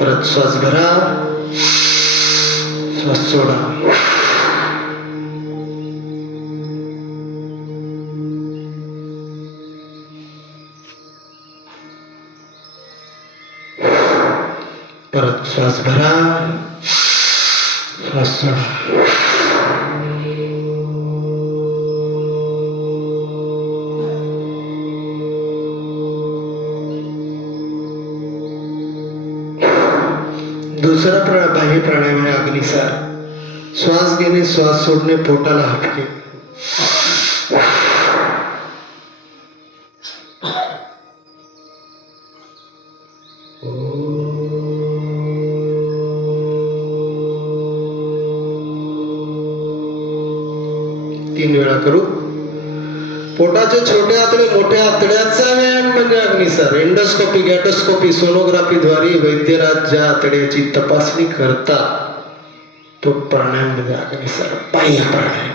परत श्वास भरा, श्वास सोडा. परत श्वास भरा, श्वास सोडा. दुसरा बाह्य प्राणायाम आहे अग्निसार. श्वास घेणे, श्वास सोडणे, पोटाला हापके. तीन वेळा करू. पोटाचे छोटे आतडे मोठ्या आतड्याचा व्यायाम म्हणजे अग्निसार. एंडोस्कोपी, गॅटोस्कोपी, सोनोग्राफीद्वारे वैद्यराज ज्या आतड्याची तपासणी करतात तो प्राणायाम म्हणजे अग्निसार, बाह्य प्राणायाम.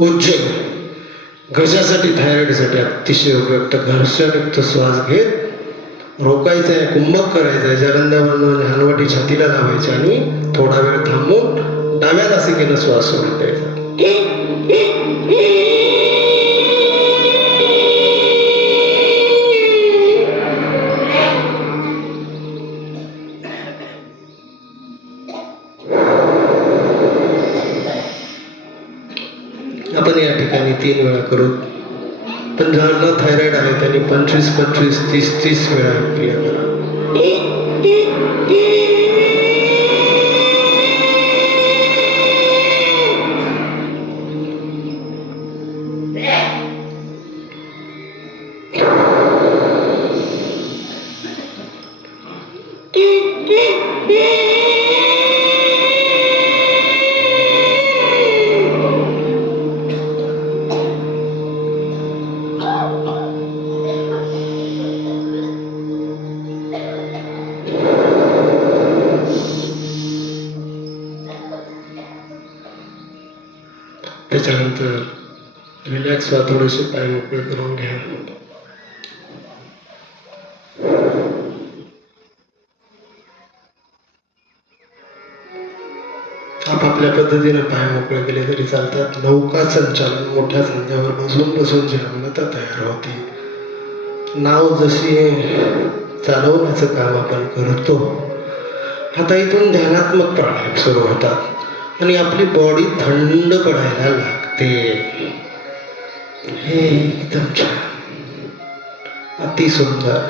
उज्जैन घशासाठी, थायरॉइडसाठी अतिशय उपयुक्त. घर्षणयुक्त श्वास घेत रोकायचा आहे, कुंभक करायचा आहे, जालंधरबंध हनवटी छातीला लावायची आणि थोडा वेळ थांबून डाव्या नासिकेनं श्वास सोडून द्यायचा. आपण या ठिकाणी 3 वेळा करू. पण ज्यांना थायरॉइड आहे त्यांनी 25, 25, 30, 30 वेळा क्रिया करा. त्याच्यानंतर रिलॅक्स व्हा, थोडेसे पाय मोकळे करून घ्या. आपापल्या पद्धतीने पाय मोकळे केले तरी चालतात. नौका संचालन, मोठ्या संध्यावर बसून बसून जी रमणता तयार होती, नाव जशी चालवण्याचं काम आपण करतो, आता इथून ध्यानात्मक प्राणायाम सुरू होतात आणि आपली बॉडी थंड पडायला लागते. हे एकदम छान, अतिसुंदर.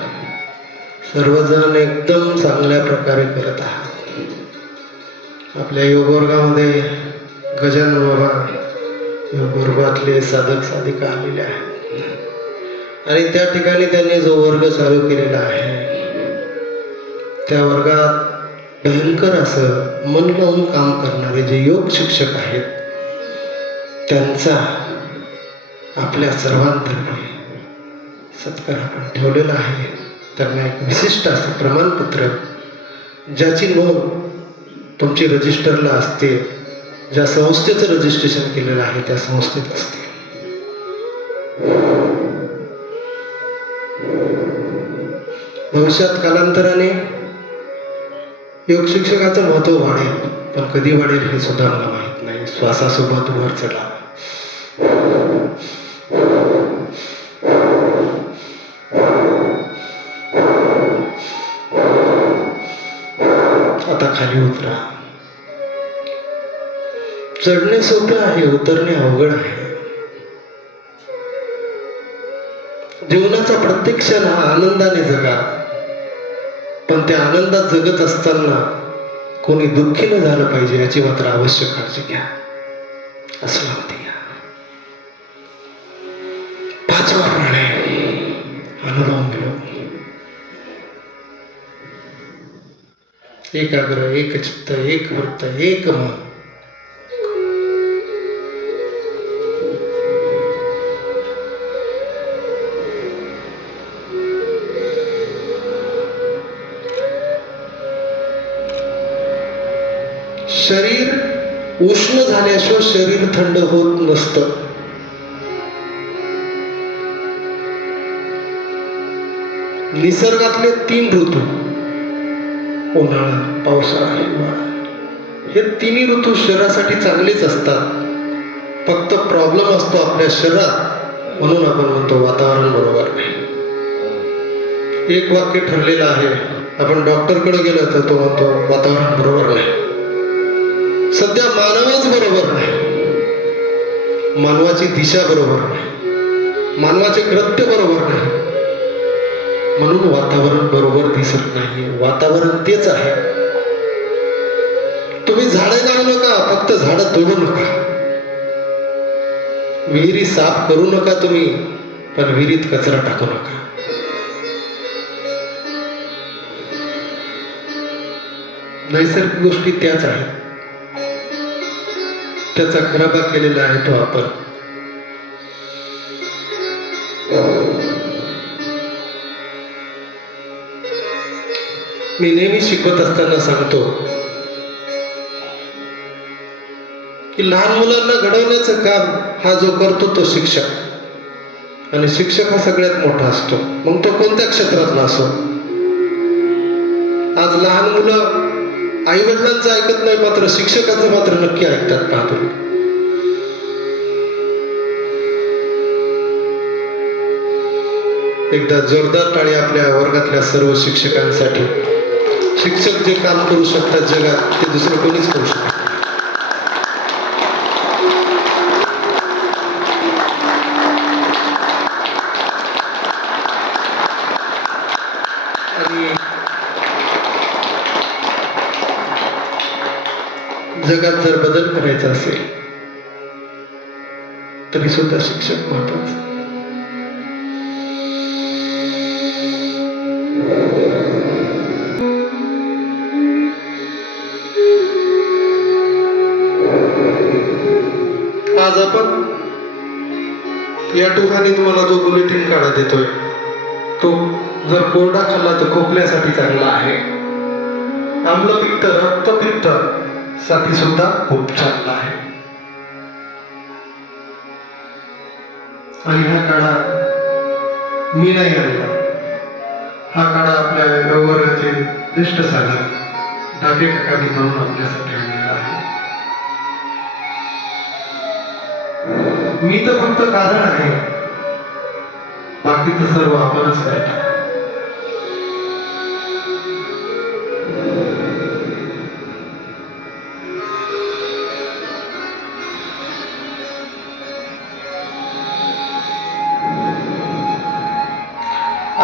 सर्वजण एकदम चांगल्या प्रकारे करत आहात. आपल्या योगवर्गामध्ये गजानन बाबा योगवर्गातले साधक साधिका आलेले आहेत आणि त्या ठिकाणी त्यांनी जो वर्ग चालू केलेला आहे त्या वर्गात भयंकर असं मन लावून काम करणारे जे योग शिक्षक आहेत त्यांचा आपल्या सर्वांतर्फे सत्कार आपण ठेवलेला आहे. त्यांना एक विशिष्ट असं प्रमाणपत्र ज्याची नोंद तुमची रजिस्टरला असते, ज्या संस्थेचं रजिस्ट्रेशन केलेलं आहे त्या संस्थेत असते. भविष्यात कालांतराने योग शिक्षकाचं महत्व वाढेल, पण कधी वाढेल हे सुद्धा मला माहित नाही. श्वासासोबत वर चढा. खाली उतरा. चढणे सोपे आहे, उतरणे अवघड आहे. जीवनाचा प्रत्येक क्षण हा आनंदाने जगा, पण त्या आनंदात जगत असताना कोणी दुःखी न झालं पाहिजे याची मात्र अवश्य काळजी घ्या. असं म्हणते. 5वा प्राणायाम अनुलोम विलोम. एकाग्र, एक चित्त, एक वृत्त, एक मन. शरीर उष्ण झाल्याशिवाय शरीर थंड होत नसतं. निसर्गातले 3 ऋतू, उन्हाळा, पावसाळा, हिवाळा, हे 3 ऋतू शरीरासाठी चांगलेच असतात. फक्त प्रॉब्लेम असतो आपल्या शरीरात, म्हणून आपण म्हणतो वातावरण बरोबर नाही. एक वाक्य ठरलेलं आहे, आपण डॉक्टरकडे गेलो तर तो म्हणतो वातावरण बरोबर नाही. सध्या मानवच बरोबर नाही, मानवाची दिशा बरोबर नाही, मानवाचे कृत्य बरोबर नाही, म्हणून वातावरण बरोबर दिसत नाही. वातावरण तेच आहे. तुम्ही झाडे लावू नका, फक्त झाडं तोडू नका. विहिरी साफ करू नका तुम्ही, पण विहिरीत कचरा टाकू नका. नैसर्गिक गोष्टी त्याच आहेत, त्याचा खराबा केलेला आहे तो आपण. मी नेहमी शिकवत असताना सांगतो की लहान मुलांना घडवण्याचं काम हा जो करतो तो शिक्षक, आणि शिक्षक हा सगळ्यात मोठा असतो, मग तो कोणत्या क्षेत्रातला असो. आज लहान मुलं आई वडिलांचं ऐकत नाही, मात्र शिक्षकाचं मात्र नक्की ऐकतात. पाहतो एकदा जोरदार टाळी आपल्या वर्गातल्या सर्व शिक्षकांसाठी. शिक्षक जे काम करू शकतात जगात ते दुसरं कोणीच करू शकत. आणि जगात जर बदल करायचा असेल तरी सुद्धा शिक्षक महत्वाचे. आज आपण या ठिकाणी तुम्हाला जो बुलेटिन काढा देतोय तो जर कोरडा खाल्ला तर खोकल्यासाठी चांगला आहे. आम्लपित्त, रक्तपित्त साठी सुद्धा खूप चांगला आहे. आणि हा काढा मी नाही आणला, हा काढा आपल्या व्यवहाराचे ज्येष्ठ साधक डाके काकांनी म्हणून आपल्यासाठी आणलेला आहे. मी तर फक्त कारण आहे, बाकीचं सर्व आपणच करता.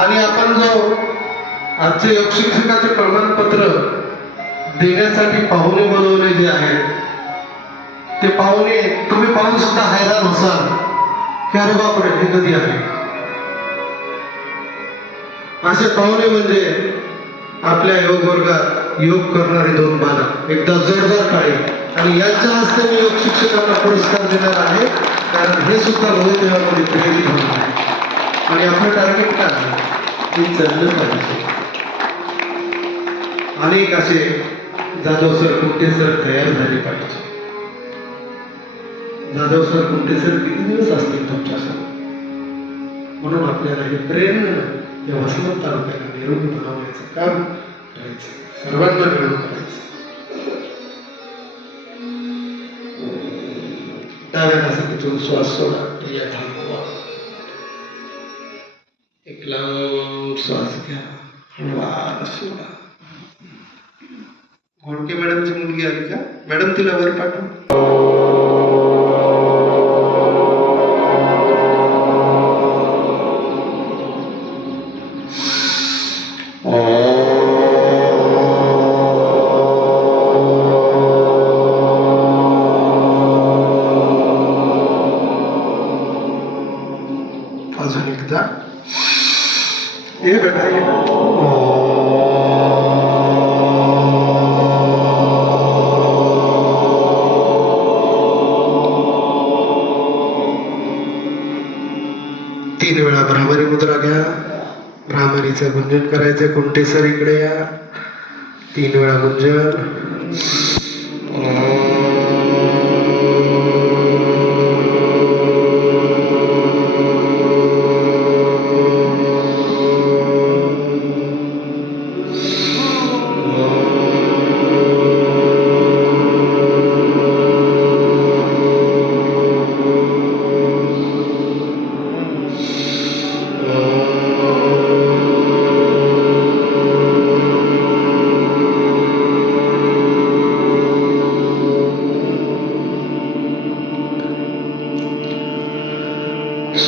आणि आपण जो आजचे योग शिक्षकाचे प्रमाणपत्र देण्यासाठी पाहुणे बोलवले जे आहेत ते पाहुणे तुम्ही पाहून सुद्धा हैराण होसाल की अरे बापरे हे कधी आले. असे पाहुणे म्हणजे आपल्या योग वर्गात योग करणारे 2 बालक. एकदा जोरदार टाळी. आणि यांच्या हस्ते मी योग शिक्षकांना पुरस्कार देणार आहे, कारण हे सुद्धा रोहित देवामध्ये प्रेरित होणार आहे. आणि आपलं टार्गेट काय आहे ते चाललं पाहिजे. अनेक असे जाधव सर, कुंटे सर तयार झाले पाहिजे. जाधव सर, कुंटे सर किती दिवस असतील तुमच्यासमोर, म्हणून आपल्याला हे प्रेरणा या वसमत तालुक्याला निरोगी बनवण्याचं काम करायचं, सर्वांना मिळून करायचं. डाव्या नासातून श्वास सोडा, या थांबवा. एक लांब श्वास घ्या, हळूवार सोडा. घोडके मॅडमची मुलगी आली का? मॅडम तिला वर पाठव. अजून एकदा ये बेटा ये. तीन वेळा भ्रामरी मुद्रा घ्या. भ्रामरीचं गुंजन करायचं. कुंटेसर इकडे या. 3 वेळा गुंजन.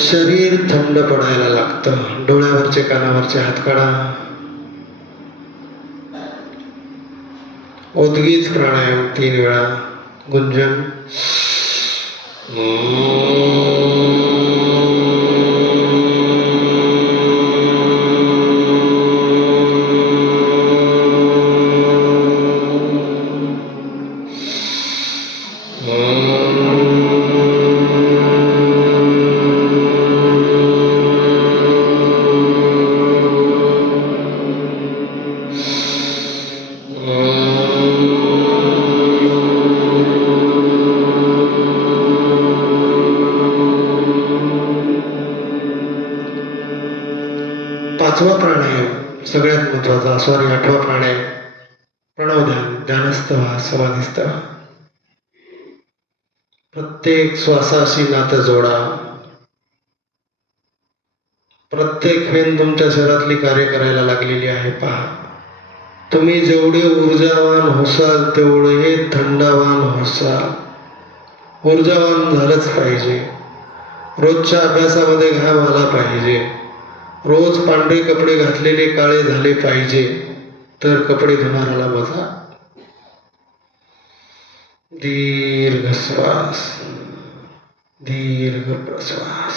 शरीर थंड पडायला लागतं. डोळ्यावरचे कानावरचे हात काढा. उद्गीत प्राणायाम 3 वेळा गुंजन. पाचवा प्राणायाम सगळ्यात महत्वाचा, सॉरी 8वा प्राणायाम प्रणव ध्यान. ध्यानस्थ व्हा, समाधीस्थ व्हा. प्रत्येक श्वासाशी नातं जोडा. प्रत्येक वेन तुमच्या शरीरातली कार्य करायला लागलेली आहे पहा. तुम्ही जेवढे ऊर्जावान होसाल तेवढे थंडवान होसाल. ऊर्जावान झालंच पाहिजे. रोजच्या अभ्यासामध्ये घाम आला पाहिजे. रोज पांढरे कपडे घातलेले काळे झाले पाहिजे, तर कपडे धुणाऱ्याला मजा. दीर्घ श्वास, दीर्घ प्रश्वास.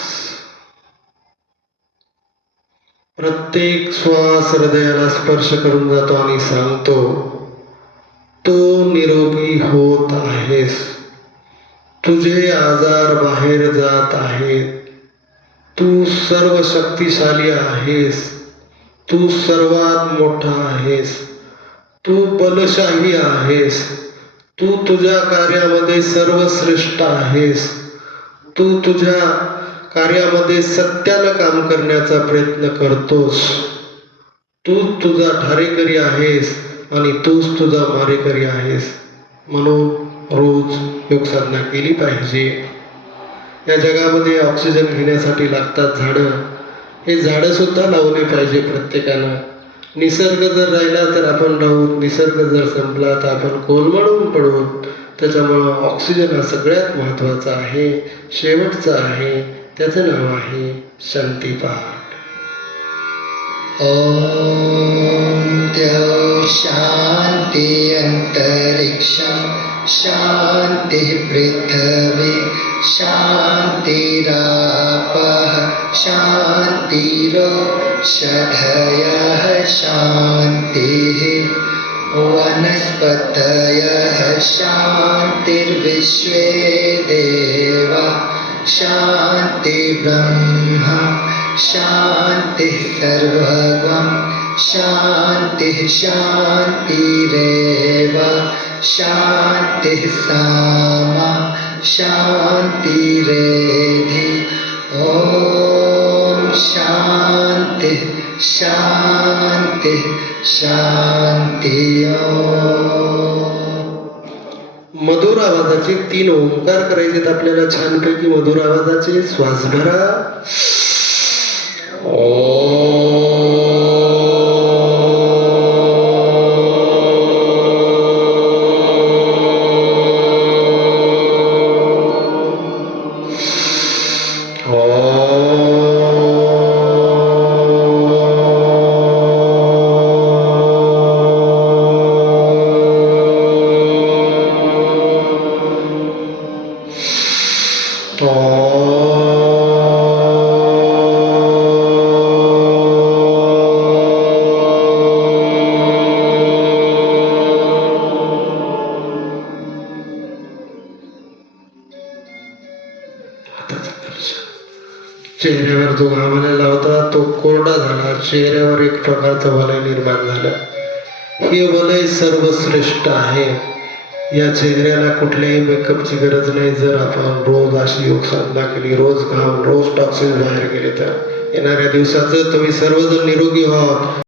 प्रत्येक श्वास हृदयाला स्पर्श करून जातो आणि सांगतो तू निरोगी होत आहेस. तुझे आजार बाहेर जात आहेत. तू सर्व शक्तिशाली आहेस. तू सर्वात मोठा आहेस. तू बलशाही आहेस. तू तुझ्या कार्यामध्ये सर्वश्रेष्ठ आहेस. तू तुझ्या कार्यामध्ये सत्यानं काम करण्याचा प्रयत्न करतोस. तूच तुझा ठारेकरी आहेस आणि तूच तुझा मारेकरी आहेस. म्हणून रोज योग साधना केली पाहिजे. या जगामध्ये ऑक्सिजन घेण्यासाठी लागतात झाडं. हे झाडं सुद्धा लावले पाहिजे प्रत्येकानं. निसर्ग जर राहिला तर आपण राहू, निसर्ग जर संपला तर आपण कोलमडून पडू. त्याच्यामुळं ऑक्सिजन हा सगळ्यात महत्त्वाचा आहे, शेवटचा आहे. त्याचं नाव आहे शांतीपाठ. ॐ द्यौ शान्ति अन्तरिक्षं शान्तिः पृथिवी शान्तिरापः शान्तिरोषधयः शान्तिः वनस्पतयः शान्तिर्विश्वे देवा शान्ति ब्रह्म शान्तिः सर्वगं शान्तिः शान्तिरेव शान्तिः सामा शान्तिरेधि. ॐ शान्तिः शान्तिः शान्ति. मधुर आवाजाचे 3 ओंकार करायचे आपल्याला. छानपैकी मधुर आवाजाचे श्वास भरा. ओ चेहऱ्यावर जो घाम आलेला होता तो कोरडा झाला, चेहऱ्यावर एक प्रकारचं वलय निर्माण झालं. हे वलय सर्वश्रेष्ठ आहे. या चेहऱ्याला कुठल्याही मेकअपची गरज नाही. जर आपण रोज अशी योग साधना केली, रोज घाम, रोज टॉक्सिन बाहेर गेले तर येणाऱ्या दिवसाचं तुम्ही सर्वजण निरोगी व्हा.